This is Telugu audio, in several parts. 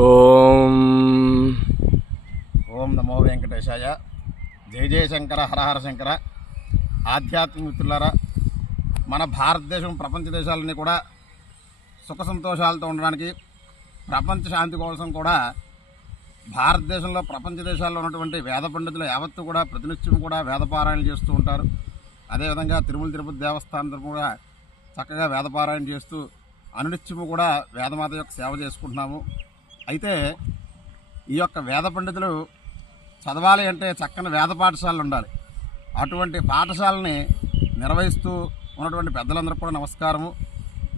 ఓం ఓం నమో వెంకటేశాయ. జయ జయశంకర, హరహర శంకర. ఆధ్యాత్మిక మిత్రులారా, మన భారతదేశం ప్రపంచ దేశాలన్నీ కూడా సుఖ సంతోషాలతో ఉండడానికి, ప్రపంచ శాంతి కోసం కూడా భారతదేశంలో ప్రపంచ దేశాల్లో ఉన్నటువంటి వేద పండితులు యావత్తు కూడా ప్రతినిత్యం కూడా వేదపారాయణ చేస్తూ ఉంటారు. అదేవిధంగా తిరుమల తిరుపతి దేవస్థానం కూడా చక్కగా వేదపారాయణ చేస్తూ అనునిత్యము కూడా వేదమాత యొక్క సేవ చేసుకుంటున్నాము. అయితే ఈ యొక్క వేద పండితులు చదవాలి అంటే చక్కని వేద పాఠశాలలు ఉండాలి. అటువంటి పాఠశాలని నిర్వహిస్తూ ఉన్నటువంటి పెద్దలందరూ కూడా నమస్కారము.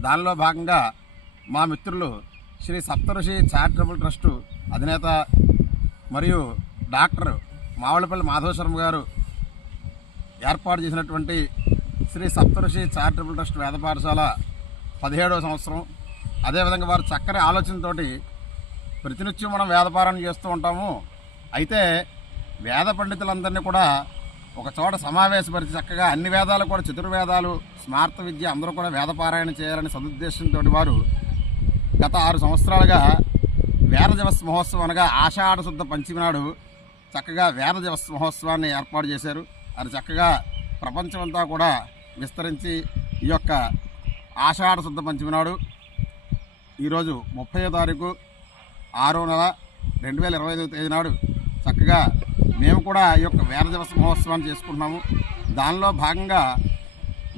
దానిలో భాగంగా మా మిత్రులు శ్రీ సప్తఋషి చారిటబుల్ ట్రస్టు అధినేత మరియు డాక్టర్ మావళపల్లి మాధవ శర్మ గారు ఏర్పాటు చేసినటువంటి శ్రీ సప్తఋషి చారిటబుల్ ట్రస్ట్ వేద పాఠశాల 17వ సంవత్సరం. అదేవిధంగా వారు చక్కని ఆలోచనతోటి ప్రతినిత్యం మనం వేదపారాయణ చేస్తూ ఉంటాము. అయితే వేద పండితులందరినీ కూడా ఒక చోట సమావేశపరిచి చక్కగా అన్ని వేదాలు కూడా, చతుర్వేదాలు, స్మార్త విద్య అందరూ కూడా వేదపారాయణ చేయాలని సదుద్దేశంతో వారు గత 6 సంవత్సరాలుగా వేద దివస్ మహోత్సవం అనగా ఆషాఢ శుద్ధ పంచమి నాడు చక్కగా వేద దివస్ మహోత్సవాన్ని ఏర్పాటు చేశారు. అది చక్కగా ప్రపంచమంతా కూడా విస్తరించి ఈ యొక్క ఆషాఢ శుద్ధ పంచమి నాడు ఈరోజు 30వ తారీఖు 6వ నెల 2025వ తేదీ నాడు చక్కగా మేము కూడా ఈ యొక్క వేద దివస మహోత్సవాన్ని చేసుకుంటున్నాము. దానిలో భాగంగా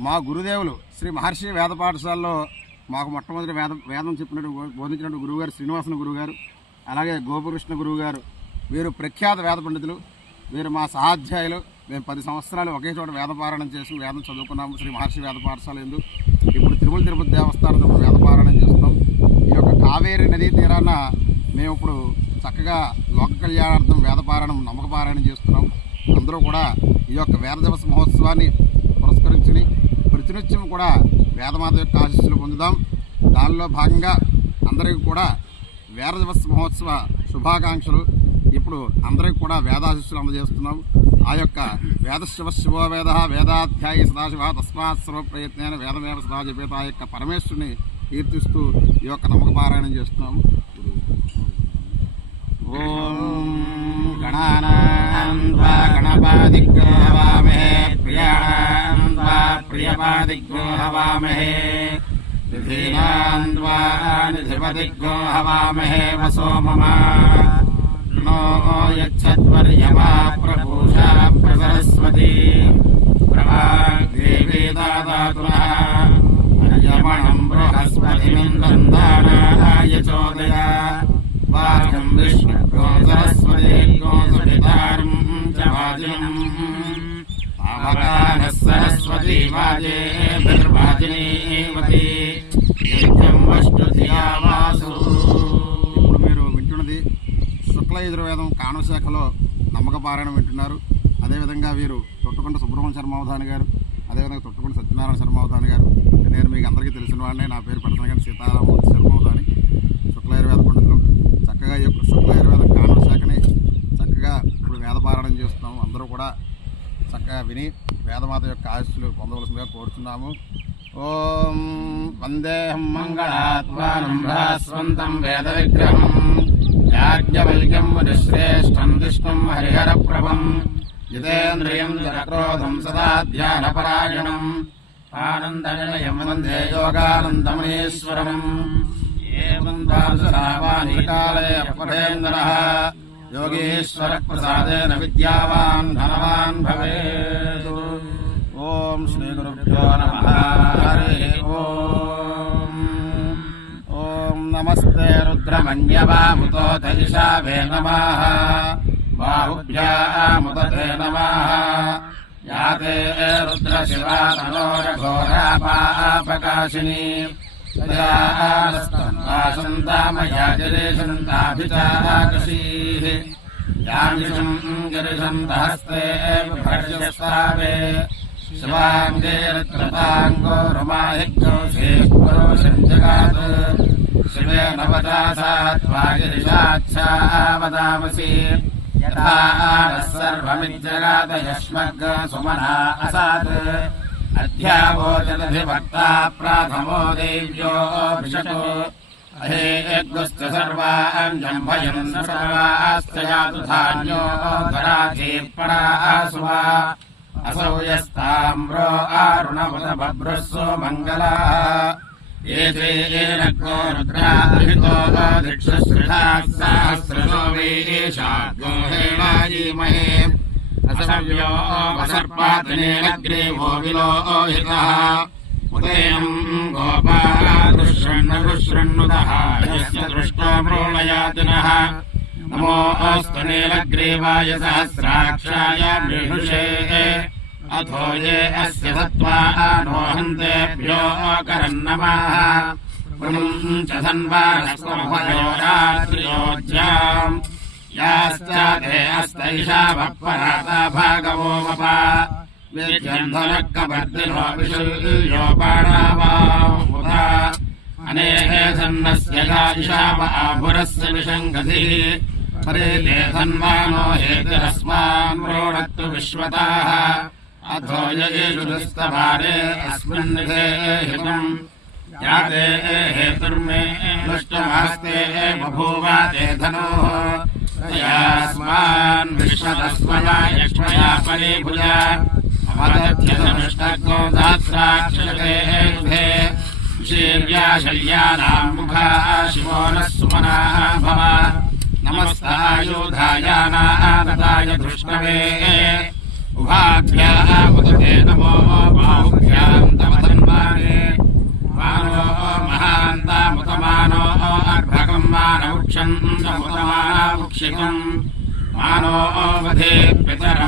మా గురుదేవులు శ్రీ మహర్షి వేద పాఠశాలలో మాకు మొట్టమొదటి వేదం చెప్పినట్టు బోధించినట్టు గురువుగారు శ్రీనివాసన గురువుగారు, అలాగే గోపకృష్ణ గురువుగారు, వీరు ప్రఖ్యాత వేద పండితులు. వీరు మా సహాధ్యాయులు. మేము 10 సంవత్సరాలు ఒకే చోట వేదపారాయణం చేసి వేదం చదువుకున్నాము శ్రీ మహర్షి వేద పాఠశాల ఎందు. ఇప్పుడు తిరుమల తిరుపతి దేవస్థానంతో వేదపారాయణం చేస్తున్నాం. ఈ యొక్క కావేరీ నదీ తీరాన మేము ఇప్పుడు చక్కగా లోక కళ్యాణార్థం వేదపారాయణం, నమ్మకపారాయణం చేస్తున్నాం. అందరూ కూడా ఈ యొక్క వేద దివస మహోత్సవాన్ని పురస్కరించుని ప్రతినిత్యం కూడా వేదమాత యొక్క ఆశీస్సులు పొందుదాం. దానిలో భాగంగా అందరికీ కూడా వేద దివస మహోత్సవ శుభాకాంక్షలు. ఇప్పుడు అందరికీ కూడా వేదాశిస్సులు అందజేస్తున్నాం. ఆ యొక్క వేదశివ శివో వేద వేదాధ్యాయి సదాశివ తస్మాత్ సర్వ ప్రయత్నాన్ని వేదమేవ సదా జపేత ఆ యొక్క పరమేశ్వరుని కీర్తిస్తూ ఈ యొక్క నమ్మకపారాయణం చేస్తున్నాము. ఓం గణానాం త్వా గణపతిగ్నో హవామహే ప్రియాణాం త్వా ప్రియపతిగ్నో హవామహే నిధీనాం త్వా నిధిపతిగ్నో హవామహే వసో మమ నో యచ్చత్వర్యమా ప్రపూషా ప్రసరస్వతి ప్రవాగ్దేవీ దాతునః యమణం బృహస్పతిమిందందానాయ చోదయ వాచం విష్ణుగో సరస్వతీర్గో సవితారం చ వాజినం అవగానః సరస్వతీ వాజేభిర్వాజినీవతి యజ్ఞం వష్టు ధియావాసు. ఇప్పుడు మీరు వింటున్నది శుక్ల యజుర్వేదం కాణశాఖలో నమ్మకపారాయణం వింటున్నారు. అదేవిధంగా వీరు తొట్టుకొండ సుబ్రహ్మణ్య శర్మావధాని గారు, అదేవిధంగా తొట్టుకొండ సత్యనారాయణ శర్మావధాని గారు. నేను మీకు అందరికీ తెలిసిన వాళ్ళని, నా పేరు పెడతాను కానీ సీతారామూర్తి శర్మావధాని, శుక్లయర్వేద పండితులు. చక్కగా ఈ యొక్క శుక్లయర్వేద కాణశాఖని చక్కగా ఇప్పుడు వేదపారాయణం చేస్తున్నాము. అందరూ కూడా చక్కగా విని వేదమాత యొక్క ఆశీస్సులు పొందవలసిందిగా కోరుతున్నాము. ఓం వందేహం మంగళాత్మానం భాస్వంతం వేద విగ్రహం యాజ్ఞవల్క్యం మునిశ్రేష్టం విష్ణుం హరిహర ప్రభం జితేంద్రియం జనక్రోధం సదా ధ్యానపరాయణం ఆనందనిలయం వందే యోగానందమునీశ్వరం. ఏవం దాసరావానికాలే పఠేంద్రః యోగీశ్వర ప్రసాదేన విద్యావాన్ ధనవాన్ భవేత్. ఓం శ్రీ గురుభ్యో నమః. హరి ఓం. ఓం నమస్తే రుద్రమన్యవాముతో తైషావే నమః. బాహుభ్యాముదతే నమః. యాతే రుద్రశివా తనోరఘోరాపాపకాశినీ సంతామయాజరేషంతాభిచాకశీః యామిషం గిరిశంతహస్తే భర్జస్తావే శివాంగే రత్నతాంగో రమాహిగ్నో శేఃపురోషం జగాత్ శివేన వచాసా గిరిశాచ్ఛావదామసి యథా సర్వమిజ్జగాత యష్మగ్ సుమనా అసాత్ అధ్యావోచనధిభక్తా ప్రాథమో దేవ్యోభిషతో अहेग्गुश्च सर्वाञ्जम्भयन् सर्वास्तयातु धान्यो धराचीर्पणासुवा असौ यस्ताम्रो आरुणवत बभ्रुस्सु मङ्गलाः एते येनग्नो रुद्राभितो दिक्षुसृधाः सहस्रशो वेशाग्नो हेणायीमहे असव्यो वसर्पातनेनग्रीवो विलोहितः उदयम् गोपाः दुःशृण्णुदः यस्य दृष्टो मृळयातिनः नमो अस्तु नीलग्रीवाय सहस्राक्षाय मृषे अथो ये अस्य सत्त्वा नोहन्तेभ्यो करन्नमाः पुरुञ्च धन्वानस्तमभयो रात्रियोज्याम् याश्चाते अस्तैषावपराता भागवो वपा विद्यन्धनक्कवर्तिनो विशुल्यो बाणावाहुता अनेके धन्नस्य गायिषाव आभुरस्य विशङ्गतिः परेते धन्वानो हेतिरस्मान् रोणक्तु विश्वताः अथो येषु दुस्तभारे अस्मिन्निधे हितम् याते हेतुर्मे दृष्टमास्ते बभूवा ते धनोः यास्मान् विश्वतस्मया यक्ष्मया परिभुजा अवदध्यधनुष्टको दात्राक्षते दुधे शीर्या शल्यानाम् मुखा शिवो नः सुमनाः भव नमस्तायुधायानादताय धृष्णवे उभाभ्याः उदते नमो बाहुभ्याम् तव धन्वाने मानो महान्तामुतमानो अर्भकम् मानवृक्षम् तमुतमानावृक्षिकम् मानो वधे पितरम्